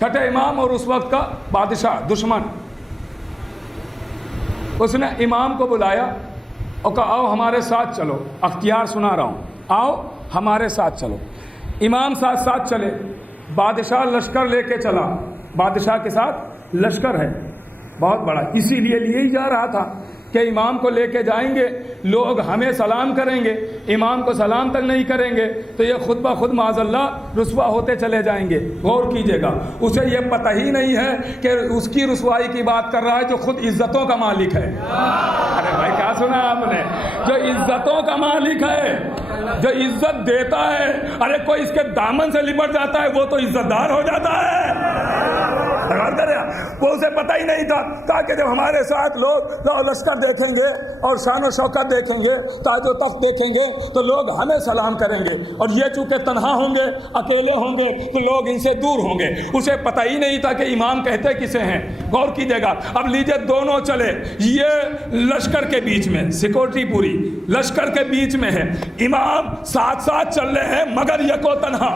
چھٹے امام اور اس وقت کا بادشاہ دشمن، اس نے امام کو بلایا اور کہا آؤ ہمارے ساتھ چلو، اختیار سنا رہا ہوں، آؤ ہمارے ساتھ چلو۔ امام ساتھ ساتھ چلے، بادشاہ لشکر لے کے چلا، بادشاہ کے ساتھ لشکر ہے بہت بڑا، اسی لیے ہی جا رہا تھا کہ امام کو لے کے جائیں گے، لوگ ہمیں سلام کریں گے، امام کو سلام تک نہیں کریں گے تو یہ خود بخود معاذ اللہ رسوا ہوتے چلے جائیں گے۔ غور کیجئے گا، اسے یہ پتہ ہی نہیں ہے کہ اس کی رسوائی کی بات کر رہا ہے جو خود عزتوں کا مالک ہے۔ ارے بھائی کیا سنا آپ نے؟ جو عزتوں کا مالک ہے، جو عزت دیتا ہے، ارے کوئی اس کے دامن سے لپٹ جاتا ہے وہ تو عزت دار ہو جاتا ہے۔ وہ اسے پتہ ہی نہیں تھا تاکہ جب ہمارے ساتھ لوگ لشکر دیکھیں گے اور شان و شوکت دیکھیں گے، تاج و تخت دیکھیں گے تو لوگ ہمیں سلام کریں گے، اور یہ چونکہ تنہا ہوں گے، اکیلے ہوں گے تو لوگ ان سے دور ہوں گے۔ اسے پتہ ہی نہیں تھا کہ امام کہتے کسے ہیں۔ غور کیجیے گا، اب لیجیے دونوں چلے، یہ لشکر کے بیچ میں، سیکورٹی پوری لشکر کے بیچ میں ہے، امام ساتھ ساتھ چل رہے ہیں مگر یکو تنہا۔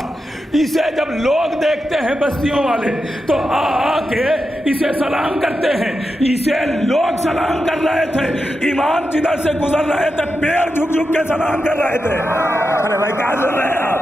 اسے جب لوگ دیکھتے ہیں بستیوں والے تو آ کے اسے سلام کرتے ہیں، اسے لوگ سلام کر رہے تھے، امام جدھر سے گزر رہے تھے پیر جھک جھک کے سلام کر رہے تھے۔ ارے بھائی کیا سن رہے ہیں آپ؟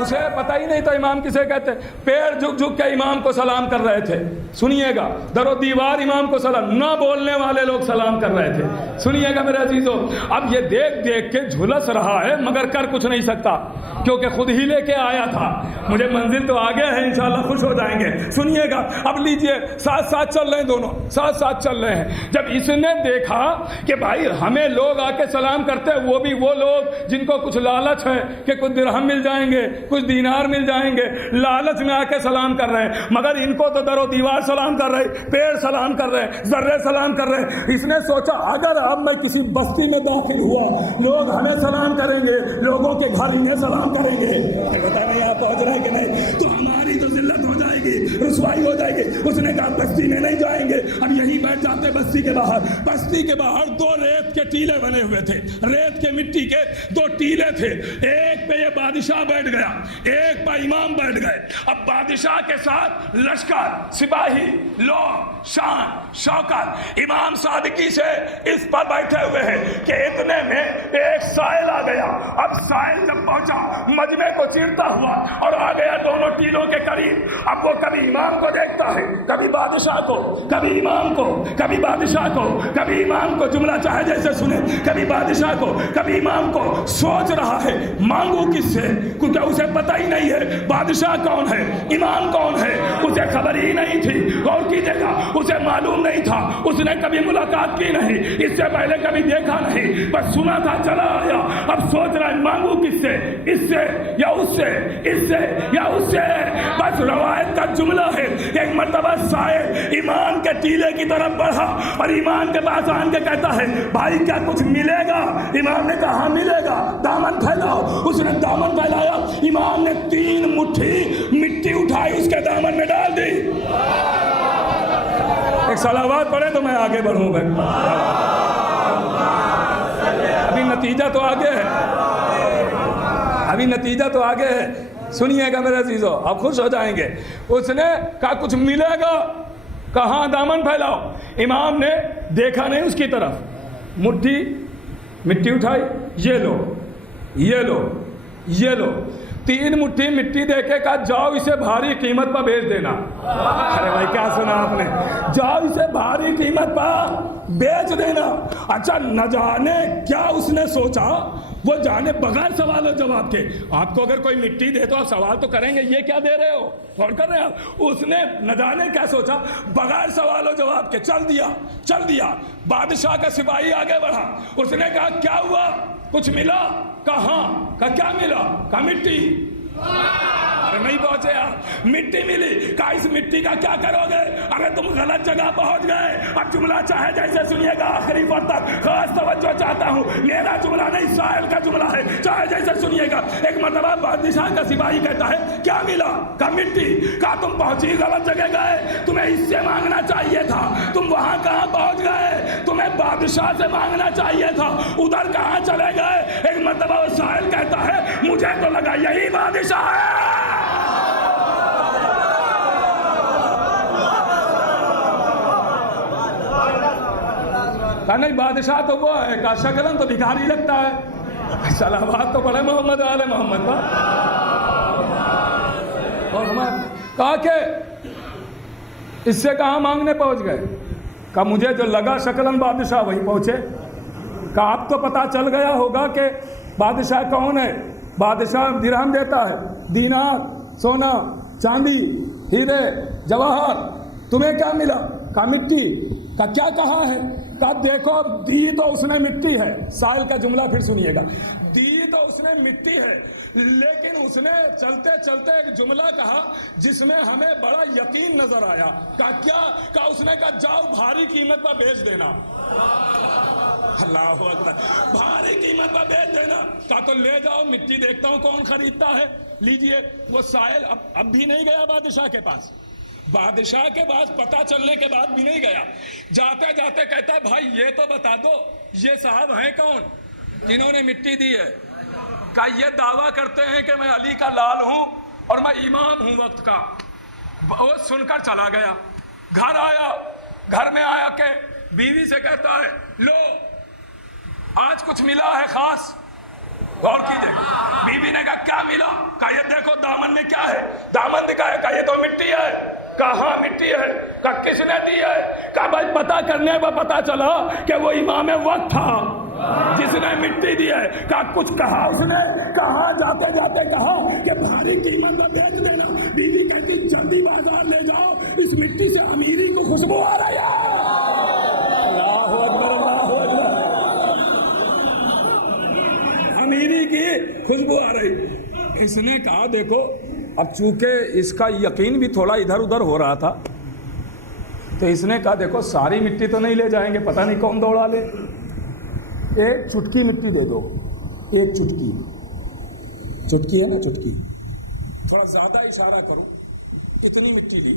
اسے پتہ ہی نہیں تھا امام کسے کہتے، پیر جھک جھک کے امام کو سلام کر رہے تھے۔ سنیے گا، در و دیوار امام کو سلام، نہ بولنے والے لوگ سلام کر رہے تھے۔ سنیے گا میرے عزیزو، اب یہ دیکھ دیکھ کے جھلس رہا ہے مگر کر کچھ نہیں سکتا کیونکہ خود ہی لے کے آیا تھا۔ مجھے منزل تو آگے ہے، انشاءاللہ خوش ہو جائیں گے۔ سنیے گا، اب لیجئے ساتھ ساتھ چل رہے ہیں، دونوں ساتھ ساتھ چل رہے ہیں۔ جب اس نے دیکھا کہ بھائی ہمیں لوگ آ کے سلام کرتے ہیں، وہ بھی وہ لوگ جن کو کچھ لالچ ہے کہ کچھ درہم مل جائیں گے، کچھ دینار مل جائیں گے، لالچ میں آ کے سلام کر رہے ہیں، مگر ان کو تو در و دیوار سلام کر رہے، پیڑ سلام کر رہے، ذرے سلام کر رہے۔ اس نے سوچا اگر اب میں کسی بستی میں داخل ہوا، لوگ ہمیں سلام کریں گے، لوگوں کے گھر انہیں سلام کریں گے، پتہ نہیں آپ پہنچ رہے کہ نہیں، تو ہماری تو ذلت ہو جائے گی، رسوائی ہو جائے گی۔ اس نے کہا بستی میں نہیں جائیں گے، اب یہیں بیٹھ جاتے بستی کے باہر۔ بستی کے باہر دو ریت کے ٹیلے بنے ہوئے تھے، ریت کے مٹی کے دو ٹیلے تھے، ایک پہ یہ بادشاہ بیٹھ گیا، ایک پہ امام بیٹھ گئے۔ اب بادشاہ کے ساتھ لشکر، سپاہی، لوگ، شان، شوکت، امام صادقی سے اس پر بیٹھے ہوئے ہیں کہ اتنے میں ایک سائل آ گیا۔ اب سائل جب پہنچا مجمع کو چیرتا ہوا اور آ گیا دونوں ٹیلوں کے قریب۔ اب وہ کبھی امام کو دیکھتا ہے، کبھی بادشاہ کو، کبھی امام کو، کبھی بادشاہ کو، کبھی امام کو، جملہ چاہے جیسے سنے، کبھی بادشاہ کو، کبھی امام کو۔ سوچ رہا ہے مانگو کس سے، کیونکہ اسے پتہ ہی نہیں ہے بادشاہ کون ہے، امام کون ہے، اسے خبر ہی نہیں تھی۔ غور کیجیے گا، اسے معلوم نہیں تھا، اس نے کبھی ملاقات کی نہیں، اس سے پہلے کبھی دیکھا نہیں، بس سنا تھا چلا آیا۔ اب سوچ رہا ہے مانگو کس سے، اس سے یا اس سے، اس سے یا اس سے۔ بس روایت کا جملہ ہے، ایک مرتبہ سائل ایمان کے ٹیلے کی طرف بڑھا اور ایمان کے پاس آن کے کہتا ہے بھائی کیا کچھ ملے گا؟ امام نے کہا ہاں ملے گا، دامن پھیلاؤ۔ اس نے دامن پھیلایا، امام نے 3 مٹھی مٹی اٹھائی اس کے دامن میں ڈال دی۔ ایک صلوات پڑھے تو میں آگے بڑھوں گا، ابھی نتیجہ تو آگے ہے، ابھی نتیجہ تو آگے ہے۔ سنیے گا میرے عزیزو، آپ خوش ہو جائیں گے۔ اس نے کہا کچھ ملے گا، کہاں دامن پھیلاؤ۔ امام نے دیکھا نہیں اس کی طرف، مٹی اٹھائی، یہ لو، یہ لو، یہ لو۔ 3 مٹھی مٹی دے کے کہا جاؤ اسے بھاری قیمت پر بیچ دینا۔ ارے بھائی کیا سنا آپ نے؟ جاؤ اسے بھاری قیمت پر بیچ دینا۔ اچھا نہ جانے کیا اس نے سوچا، وہ جانے بغیر سوال و جواب کے، آپ کو اگر کوئی مٹی دے تو آپ سوال تو کریں گے یہ کیا دے رہے ہو، غور کر رہے ہیں؟ اس نے نہ جانے کیا سوچا، بغیر سوال و جواب کے چل دیا۔ بادشاہ کا سپاہی آگے بڑھا، اس نے کہا کیا ہوا، کچھ ملا؟ کہاں؟ کہا کیا ملا؟ کہا مٹی۔ ارے نہیں پہنچے آپ، مٹی ملی۔ کہا اس مٹی کا کیا کرو گے؟ اگر تم غلط جگہ پہنچ گئے۔ اب جملہ چاہے جیسے سنیے گا آخری وقت تک، خاص توجہ چاہتا ہوں، میرا جملہ نہیں سائل کا جملہ ہے، چاہے جیسے سنیے گا۔ ایک مرتبہ بادشاہ کا سپاہی کہتا ہے کیا ملا؟ کہا مٹی۔ کہا تم پہنچی غلط جگہ گئے، تمہیں اس سے مانگنا چاہیے تھا، تم وہاں کہاں پہنچ گئے؟ تمہیں بادشاہ سے مانگنا چاہیے تھا، ادھر کہاں چلے گئے؟ ایک مرتبہ وہ سائل کہتا ہے مجھے تو لگا یہی بادشاہ ہے۔ کہا نہیں بادشاہ تو وہ ہے، کہا شکلن تو بھکاری لگتا ہے۔ صلوات تو پڑھے محمد آل محمد پر۔ اور کہا کہ اس سے کہاں مانگنے پہنچ گئے؟ کہا مجھے جو لگا شکلن بادشاہ وہی پہنچے۔ کہا اب تو پتہ چل گیا ہوگا کہ بادشاہ کون ہے۔ بادشاہ درہم دیتا ہے، دینار، سونا، چاندی، ہیرے، جواہر۔ تمہیں کیا ملا؟ کہا مٹی۔ کہا کیا کہا ہے؟ کہا دیکھو دی تو اس نے مٹی ہے، سائل کا جملہ پھر سنیے گا، دی تو اس نے مٹی ہے، لیکن اس نے چلتے چلتے ایک جملہ کہا جس میں ہمیں بڑا یقین نظر آیا۔ کہا کیا؟ کہا اس نے کہا جاؤ بھاری قیمت پر بیچ دینا۔ اللہ اکبر، بھاری قیمت پر بیچ دینا۔ کہا تو لے جاؤ، مٹی دیکھتا ہوں کون خریدتا ہے، لیجئے۔ وہ سائل اب بھی نہیں گیا بادشاہ کے پاس، بادشاہ کے پاس پتہ چلنے کے بعد بھی نہیں گیا۔ جاتے جاتے کہتا بھائی یہ تو بتا دو یہ صاحب ہیں کون جنہوں نے مٹی دی ہے؟ کہا یہ دعویٰ کرتے ہیں کہ میں علی کا لال ہوں اور میں امام ہوں وقت کا۔ وہ سن کر چلا گیا، گھر آیا، گھر میں آیا کہ بیوی سے کہتا ہے لو آج کچھ ملا ہے خاص، غور کیجئے۔ بیوی نے کہا کیا ملا؟ کہا یہ دیکھو دامن میں کیا ہے، دامن دکھایا، کہا یہ تو مٹی ہے۔ کہا ہاں مٹی ہے۔ کہا کس نے دی ہے؟ کہا بھائی پتہ کرنے پر پتہ چلا کہ وہ امام وقت تھا جس نے مٹی دی ہے۔ کہا کچھ کہا اس نے؟ کہا جاتے جاتے کہا کہ بھاری قیمت میں بیچ دینا۔ بیوی کہتی جلدی بازار لے جاؤ، اس مٹی سے امیری کو خوشبو آ رہی ہے۔ اللہ اکبر، اللہ اکبر، امیری کی خوشبو آ رہی۔ اس نے کہا دیکھو اب چونکہ اس کا یقین بھی تھوڑا ادھر ادھر ہو رہا تھا تو اس نے کہا دیکھو ساری مٹی تو نہیں لے جائیں گے، پتہ نہیں کون دوڑا لے، ایک چٹکی مٹی دے دو، ایک چٹکی، چٹکی ہے نا چٹکی، تھوڑا زیادہ اشارہ کرو، اتنی مٹی لی،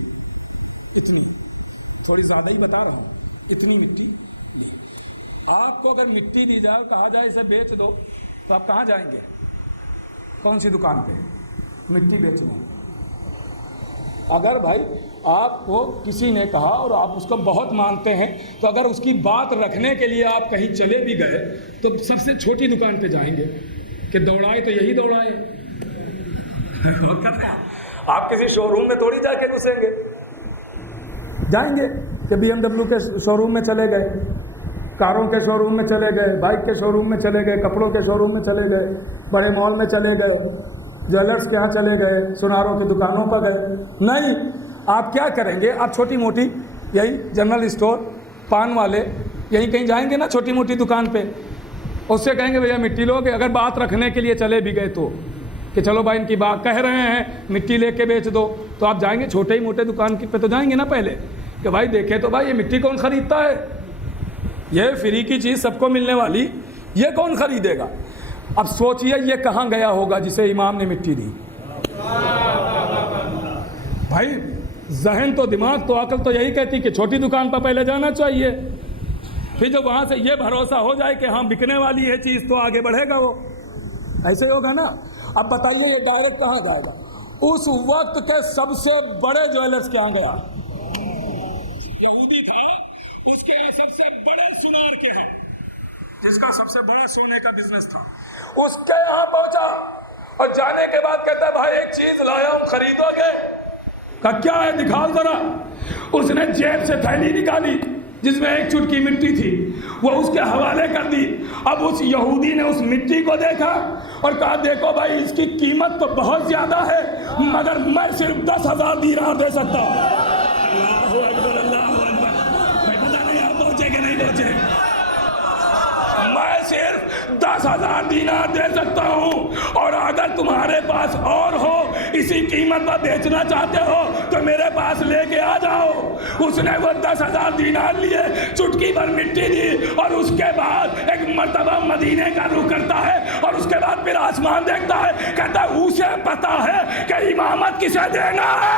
اتنی، تھوڑی زیادہ ہی بتا رہا ہوں، اتنی مٹی لی۔ آپ کو اگر مٹی دی جائے کہا جائے اسے بیچ دو تو آپ کہاں جائیں گے؟ کون سی دکان پہ؟ مٹی بیچنا۔ اگر بھائی آپ کو کسی نے کہا اور آپ اس کو بہت مانتے ہیں تو اگر اس کی بات رکھنے کے لیے آپ کہیں چلے بھی گئے تو سب سے چھوٹی دکان پہ جائیں گے کہ دوڑائے تو یہی دوڑائے۔ آپ کسی شو روم میں تھوڑی جا کے گھسیں گے، جائیں گے کہ بی ایم ڈبلیو کے شو روم میں چلے گئے، کاروں کے شو روم میں چلے گئے، بائک کے شو روم میں چلے گئے، کپڑوں کے شو روم میں چلے گئے، بڑے مال میں چلے گئے، جویلرس کے یہاں چلے گئے، سناروں کی دکانوں پر گئے۔ نہیں، آپ کیا کریں گے؟ آپ چھوٹی موٹی یہی جنرل اسٹور، پان والے، یہیں کہیں جائیں گے نا چھوٹی موٹی دکان پہ، اس سے کہیں گے بھیا مٹی لو گے۔ اگر بات رکھنے کے لیے چلے بھی گئے تو کہ چلو بھائی ان کی بات کہہ رہے ہیں مٹی لے کے بیچ دو، تو آپ جائیں گے چھوٹے ہی موٹے دکان پہ تو جائیں گے نا پہلے کہ بھائی دیکھیں تو بھائی یہ مٹی کون خریدتا ہے، یہ فری کی چیز سب کو ملنے والی یہ کون خریدے گا؟ اب سوچئے یہ کہاں گیا ہوگا جسے امام نے مٹی دی؟ بھائی ذہن تو، دماغ تو، عقل تو یہی کہتی کہ چھوٹی دکان پر پہلے جانا چاہیے، پھر جب وہاں سے یہ بھروسہ ہو جائے کہ ہاں بکنے والی ہے چیز تو آگے بڑھے گا وہ، ایسے ہی ہوگا نا۔ اب بتائیے یہ ڈائریکٹ کہاں جائے گا؟ اس وقت کے سب سے بڑے جویلرس کے یہاں گیا، یہودی تھا، اس کے یہاں سب سے بڑے سونار کے ہیں جس کا سب سے بڑا سونے کا بزنس تھا، اس کے یہاں پہنچا اور جانے کے بعد کہتا ہے بھائی ایک چیز لایا ہوں خریدو گے؟ کہا کیا ہے دکھاؤ ذرا۔ اس نے جیب سے تھیلی نکالی جس میں ایک چٹکی مٹی تھی، وہ اس کے حوالے کر دی۔ اب اس یہودی نے اس مٹی کو دیکھا اور کہا دیکھو بھائی اس کی قیمت تو بہت زیادہ ہے مگر میں صرف 10,000 دینار دے سکتا ہوں۔ اللہ اکبر، اللہ اکبر، میں پتہ نہیں آپ پہنچے کہ نہیں پہنچے، میں صرف 10,000 دینار دے سکتا ہوں، اور اگر تمہارے پاس اور ہو اسی قیمت پر بیچنا چاہتے ہو تو میرے پاس لے کے آ جاؤ۔ اس نے وہ 10,000 دینار لیے، چٹکی بھر مٹی دی، اور اس کے بعد ایک مرتبہ مدینے کا رخ کرتا ہے اور اس کے بعد پھر آسمان دیکھتا ہے، کہتا ہے اسے پتا ہے کہ امامت کسے دینا ہے۔